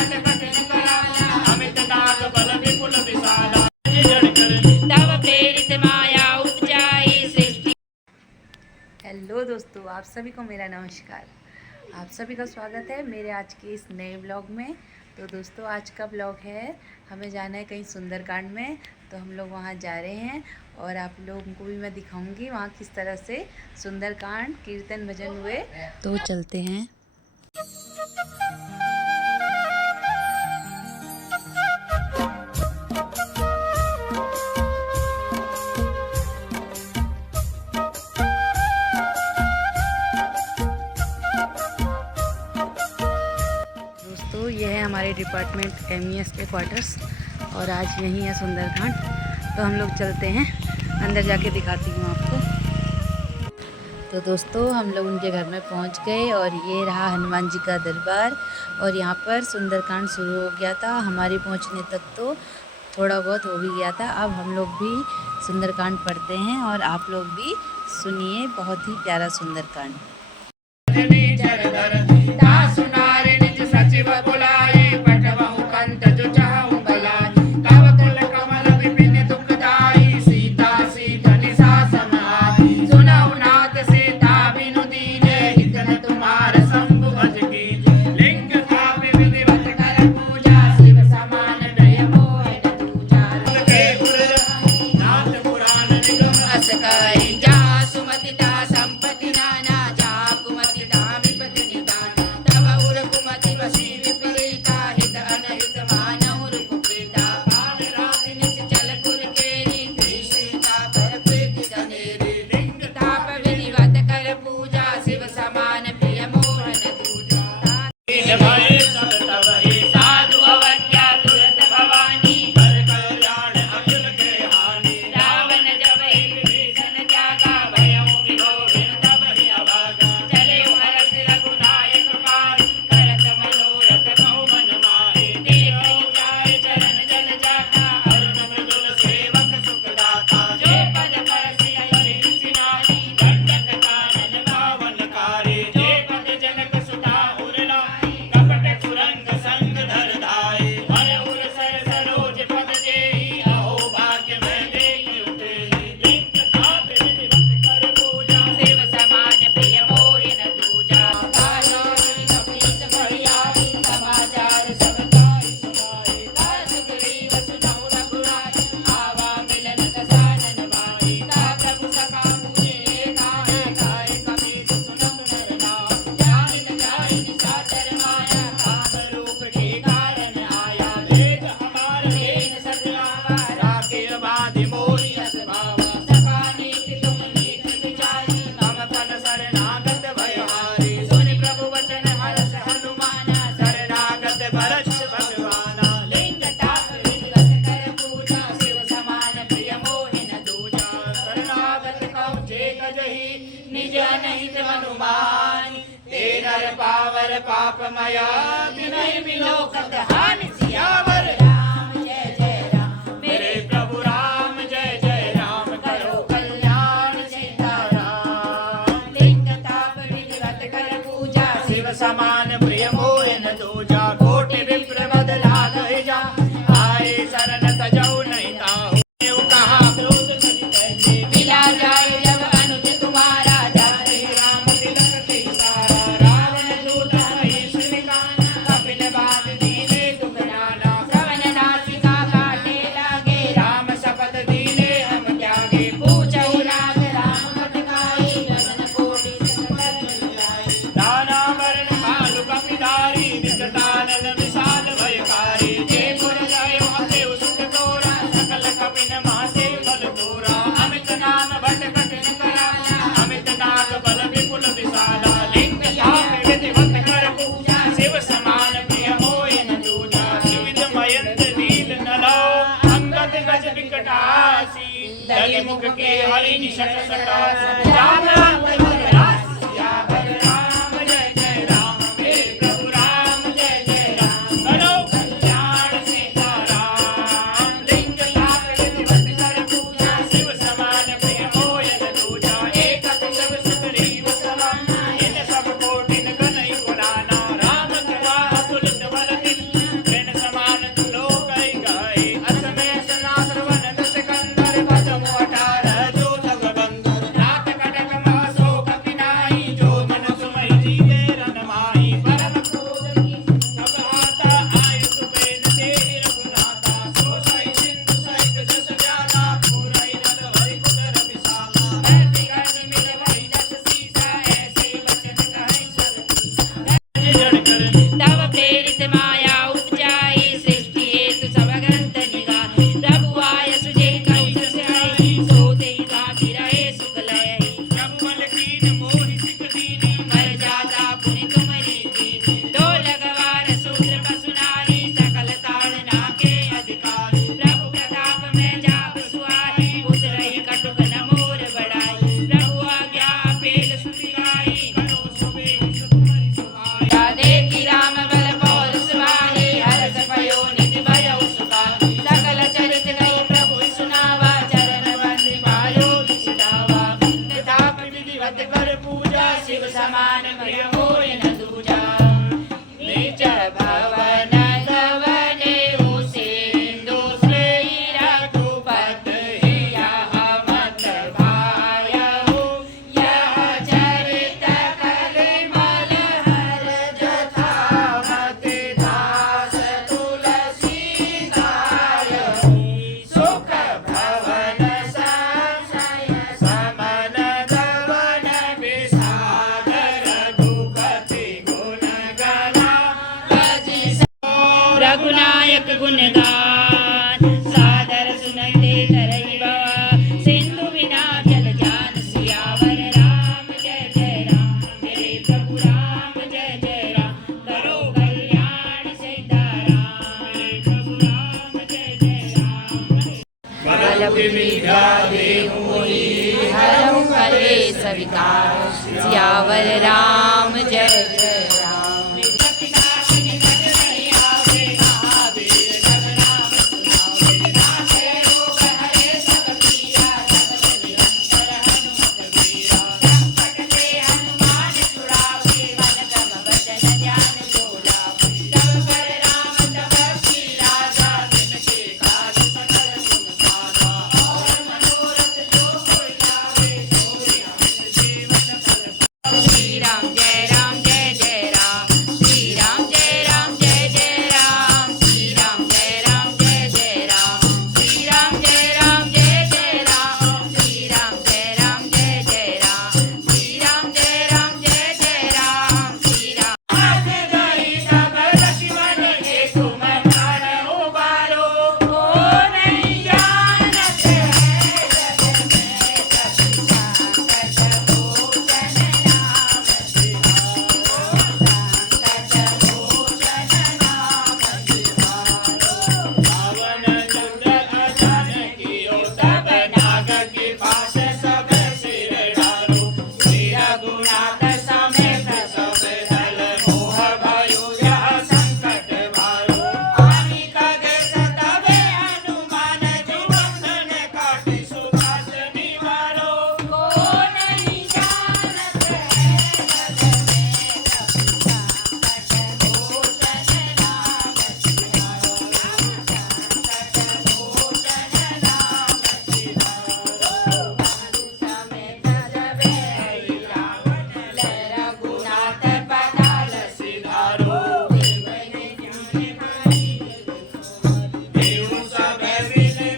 भट कठिन कराला अमित नाग बल विपुल विशाला जड़ कर तब प्रेरित माया उपजाई सृष्टि। हेलो दोस्तों, आप सभी को मेरा नमस्कार। आप सभी का स्वागत है मेरे आज के इस नए ब्लॉग में। तो दोस्तों, आज का ब्लॉग है, हमें जाना है कहीं सुंदरकांड में, तो हम लोग वहाँ जा रहे हैं और आप लोगों को भी मैं दिखाऊंगी वहाँ किस तरह से सुंदरकांड कीर्तन भजन हुए। तो चलते हैं। दोस्तों, ये है हमारे डिपार्टमेंट MES के क्वार्टर्स और आज यही है सुंदरकांड। तो हम लोग चलते हैं, अंदर जाके दिखाती हूँ आपको। तो दोस्तों, हम लोग उनके घर में पहुँच गए और ये रहा हनुमान जी का दरबार और यहाँ पर सुंदरकांड शुरू हो गया था। हमारे पहुँचने तक तो थोड़ा बहुत हो भी गया था। अब हम लोग भी सुंदरकांड पढ़ते हैं और आप लोग भी सुनिए, बहुत ही प्यारा सुंदरकांड। सचिव बुलाए पटवहु कंत जो चाहु बलाय तव कुल कमल विपिन दुखदाई सीता सीधनि सा समाई सुनहु नाथ सीता बिनु दीने हित न तुम्हार शंभु भज कीजे लिंग थापि विधिवत कर पूजा शिव समान दय मोहि न दूजा के गुर नाथ पुराण निगम अस कहि जा सुमति ता संपत्ति नाना जा कुमति ता विपति निदान तव उर कुमति वसी विपरीता हित अनहित मानहु रूप प्रीता काल राति निस चल कुर केरी कृष्णता पर प्रीति धनेरी लिंग ताप विधिवत कर पूजा शिव समान प्रिय मोहन दूजा भय सब तब ही साधु अवज्ञा तुरत भवानी कर कल्याण अखिल के हानि रावण जब एक भीषण त्यागा भयउ विलोभन तब ही अभागा चले हरस रघुनायक पार करत मनोरथ कहु मन माहि देखहि जाय चरण जल जाता अरुण मृदुल सेवक सुख दाता जो पद परसि हरि सिनाई दंडक कानन पावनकारी जे पद जनक सुता उरलाई कपट कुरंग संग धर धाय हर उर सर सरोज पद जेहि अहो भाग्य मैं देखि उतेहि लिंग थाप विधिवत कर पूजा शिव समान प्रिय मोहि न दूजा कपीत भैयारी समाचार सब गाई सुनाई का सुग्रीव सुनहु रघुराई आवा मिलन दसानन भाई का प्रभु सखा पूजे काहे गाय कपीत सुनहु नर नाम जाहि न साचर माया काम रूप के कारण आया देख हमार देन सतलावा राखे बाधि मोहि अस भावा सखा नीति तुम नीति विचारी मम फल शरणागत भयहारी सुनि प्रभु वचन हरष हनुमाना शरणागत भरत भगवाना लिंग ताप विधिवत कर पूजा शिव समान प्रिय मोहि न दूजा शरणागत कौ जे गजहि निज अनहित हनुमान ते नर पावर पापमया विनय बिलोकत हानि सियावर राम जय जय राम मेरे प्रभु राम जय जय राम करो कल्याण सीताराम लिंग ताप विधिवत कर पूजा शिव समान प्रिय मोहि न दूजा कोटि विप्र बद लाग जा आए शरण तजौ नहीं ताहु देव कहा क्रोध करि कैसे मिला जाए जब अनुज तुम्हारा जाते राम तिलक के सारा रावण दूत महेश विकाना कपिल बात दीने दुख नाना श्रवण नासिका काटे लागे राम शपथ दीने हम त्यागे पूछऊ राग राम कटकाई गगन कोटि सकल मिलाई दाना वरण भालु कपिधारी निकटानन विशाल भयकारी जय पुर जाय हते सुख तोरा सकल कपिन माते बल तोरा अमित नाम भट कठिन कराला अमित नाग बल विपुल विशाला लिंग थाप विधिवत कर पूजा शिव समान प्रिय मोहि न दूजा विविध मयंत नील नलो अंगद गज विकटासी दलि मुख के हरि निशट सटासी राम राम जय जय राम मेरे प्रभु राम जय जय राम करो कल्याण सीताराम लिंग थाप विधिवत कर पूजा शिव समान प्रिय मोहि न दूजा एक सब सुग्रीव समाना इन सब कोटिन गनई पुराना राम कृपा अतुलित बल नित माया उपजाई सृष्टि हेतु सब ग्रंथ निगार प्रभु आय सुजे कौशल आई सो तेहि भांति रहे सुख लय प्रभु बल कीन मोहि सिख दीनी मर जाता पुनि तुम्हारी कीनी दो लगवार शूद्र पशु नारी सकल ताड़ना के अधिकारी प्रभु प्रताप में जाप सुहाई उतरहि कटुक न मोर बढ़ाई प्रभु आज्ञा पेल सुधियाई करो सुबे तुम्हारी सुहाई या देखी राम बल पौर सुहाई हरस भयो निधि भयो सुखाई सकल चरित गई प्रभु सुनावा चरण बंदी पायो सिधावा ताप विधिवत कर पूजा शिव समान प्रिय मोहि न दूजा निज भवन धवने सिंधु श्री रघुपति यह मत भायहु यह चरित कलिमल हर जथामति दास तुलसी गायहु सुख भवन संशय समन धवन विषाद रघुपति गुण गणा लजी रघुनायक गुणगान सादर सुनते तरई बाबा सिंधु बिना जल जान सियावर राम जय जय राम मेरे प्रभु राम जय जय राम करो कल्याण सीताराम मेरे प्रभु राम जय जय राम बल विद्या देहु मोहि हरहु कलेश विकार सियावर राम जय जय राम श्री राम जय राम जय जय राम श्री राम जय राम जय जय राम श्री राम जय राम जय जय राम श्री राम जय राम जय जय राम श्री राम जय राम जय जय राम श्री राम जय राम जय जय राम श्री राम हाथ धरि सब लक्ष्मण के तुम ठाड़ उबारो हो नहीं जानत है जग में कपि संकट भोजन नाम रावण चंद्र अधन कियो तब नाग के पास सब सिर डालो श्री रघुनाथ समेत सब दल मोह भयो यह संकट भारो आनि कगे सतवे हनुमान जो बंधन काटि सुभाष निवारो को नहीं जानत है जग में कपि संकट भोजन नाम सिधारो संकट भोजन नाम सिधारो समेत जबे रावण लय रघुनाथ पदाल सिधारो देव सब विधि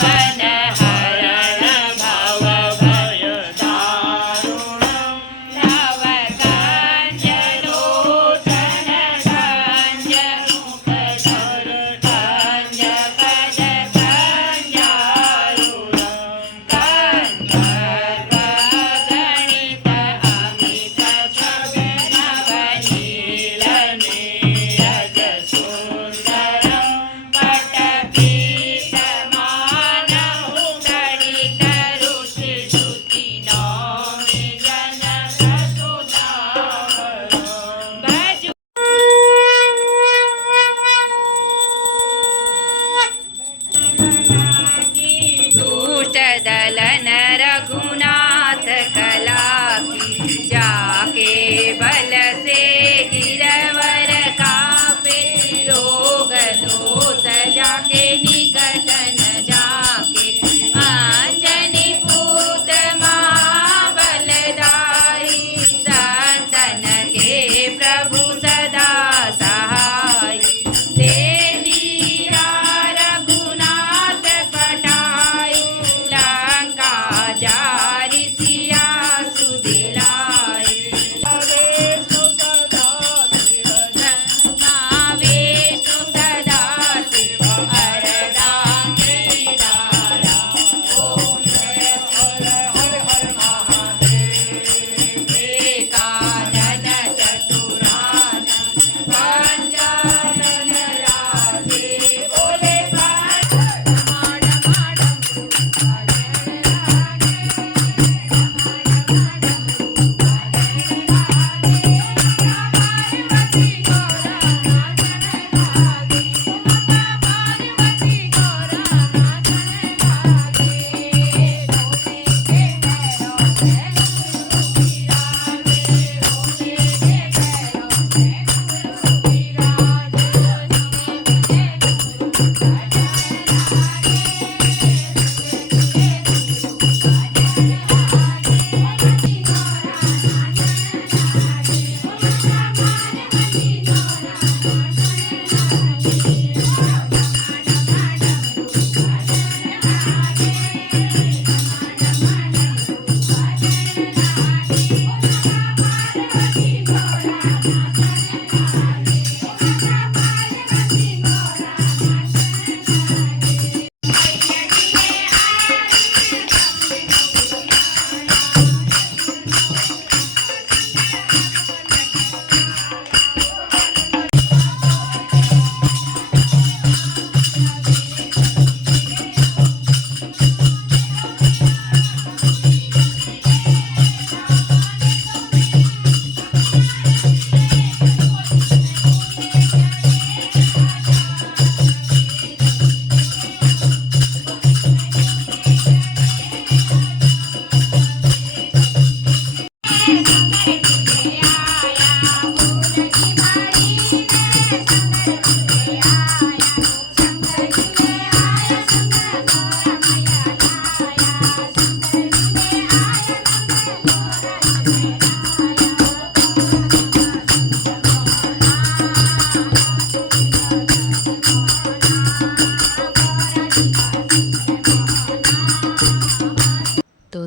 मन हरण भव भय दारुणं नव काञ्चलोचन काञ्चमुखधर काञ्चपद काञ्चारुणं गन्धर्व गणित अमित छगन वनील नीरज सुन्दरं पटपीतमानहु गणित ऋषि श्रुति नौमि जनक सुधावरं भजु दुष्ट दलन रघुनाथ कला की जाके बल से गिरवर कापे रोग दोष जाके निकट न जाके अंजनी पुत्र महाबलधारी संतन के प्रभु सदा सहाय देवी रघुनाथ पटाई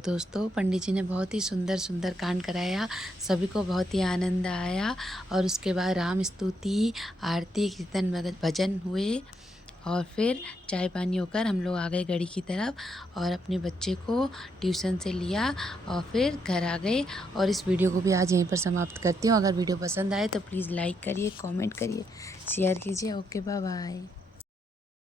दोस्तों पंडित जी ने बहुत ही सुंदर सुंदर कांड कराया, सभी को बहुत ही आनंद आया। और उसके बाद राम स्तुति, आरती, कीर्तन, भजन हुए और फिर चाय पानी होकर हम लोग आ गए गढ़ी की तरफ और अपने बच्चे को ट्यूशन से लिया और फिर घर आ गए। और इस वीडियो को भी आज यहीं पर समाप्त करती हूँ। अगर वीडियो पसंद आए तो प्लीज़ लाइक करिए, कमेंट करिए, शेयर कीजिए। Okay, bye bye.